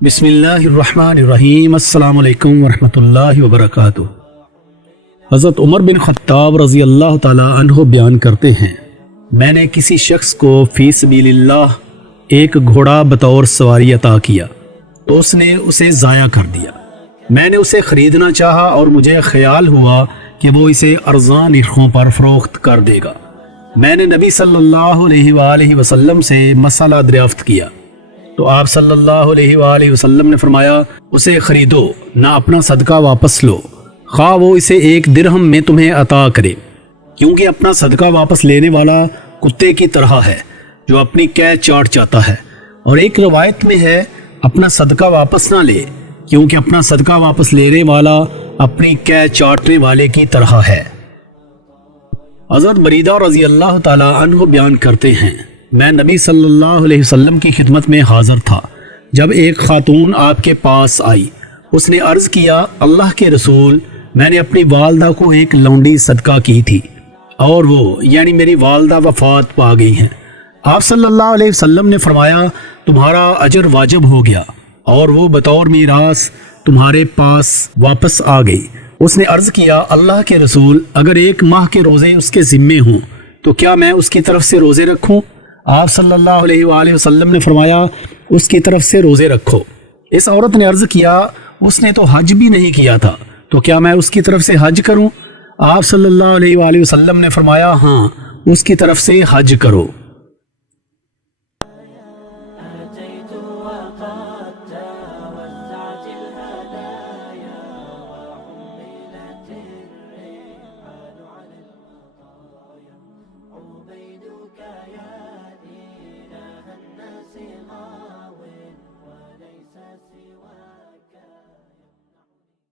بسم اللہ الرحمن الرحیم۔ السلام علیکم ورحمۃ اللہ وبرکاتہ۔ حضرت عمر بن خطاب رضی اللہ تعالی عنہ بیان کرتے ہیں، میں نے کسی شخص کو فی سبیل اللہ ایک گھوڑا بطور سواری عطا کیا تو اس نے اسے ضائع کر دیا۔ میں نے اسے خریدنا چاہا اور مجھے خیال ہوا کہ وہ اسے ارزاں نرخوں پر فروخت کر دے گا۔ میں نے نبی صلی اللہ علیہ وآلہ وسلم سے مسئلہ دریافت کیا تو آپ صلی اللہ علیہ وآلہ وسلم نے فرمایا، اسے خریدو، نہ اپنا صدقہ واپس لو، خواہ وہ اسے 1 درہم میں تمہیں عطا کرے، کیونکہ اپنا صدقہ واپس لینے والا کتے کی طرح ہے جو اپنی قے چاٹ جاتا ہے۔ اور ایک روایت میں ہے، اپنا صدقہ واپس نہ لے، کیونکہ اپنا صدقہ واپس لینے والا اپنی قے چاٹنے والے کی طرح ہے۔ حضرت بریدہ رضی اللہ تعالی عنہ بیان کرتے ہیں، میں نبی صلی اللہ علیہ وسلم کی خدمت میں حاضر تھا جب ایک خاتون آپ کے پاس آئی۔ اس نے عرض کیا، اللہ کے رسول، میں نے اپنی والدہ کو ایک لونڈی صدقہ کی تھی اور وہ یعنی میری والدہ وفات پا گئی ہیں۔ آپ صلی اللہ علیہ وسلم نے فرمایا، تمہارا اجر واجب ہو گیا اور وہ بطور میراث تمہارے پاس واپس آ گئی۔ اس نے عرض کیا، اللہ کے رسول، اگر 1 ماہ کے روزے اس کے ذمے ہوں تو کیا میں اس کی طرف سے روزے رکھوں؟ آپ صلی اللہ علیہ وآلہ وسلم نے فرمایا، اس کی طرف سے روزے رکھو۔ اس عورت نے عرض کیا، اس نے تو حج بھی نہیں کیا تھا، تو کیا میں اس کی طرف سے حج کروں؟ آپ صلی اللہ علیہ وآلہ وسلم نے فرمایا، ہاں، اس کی طرف سے حج کرو۔